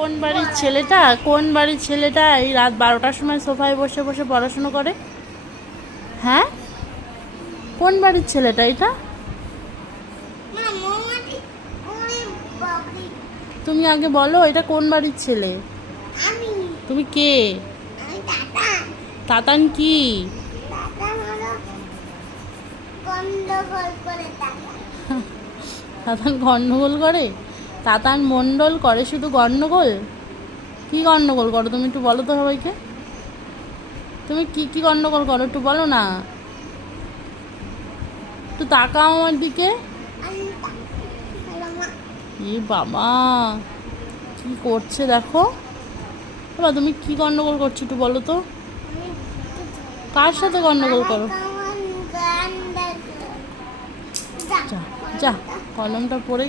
কোন বাড়ির ছেলেটা এই রাত 12টার সময় সোফায় বসে বসে পড়াশুনো করে? হ্যাঁ, কোন বাড়ির ছেলেটা এটা? তুমি আগে বলো, এটা কোন বাড়ির ছেলে? তুমি কে? তাতান কি? তাতান গন্ডগোল করে? তাতান মণ্ডল করে শুধু গন্ডগোল? কি গন্ডগোল করো তুমি একটু বলো তো সবাইকে। তুমি কি কি গন্ডগোল করো একটু বলো না। একটু তাকাও আমার দিকে। এ বাবা, কি করছে দেখো। বাবা তুমি কি গন্ডগোল করছো একটু বলো তো। কার সাথে গন্ডগোল করো? যা যা, কলমটা পড়ে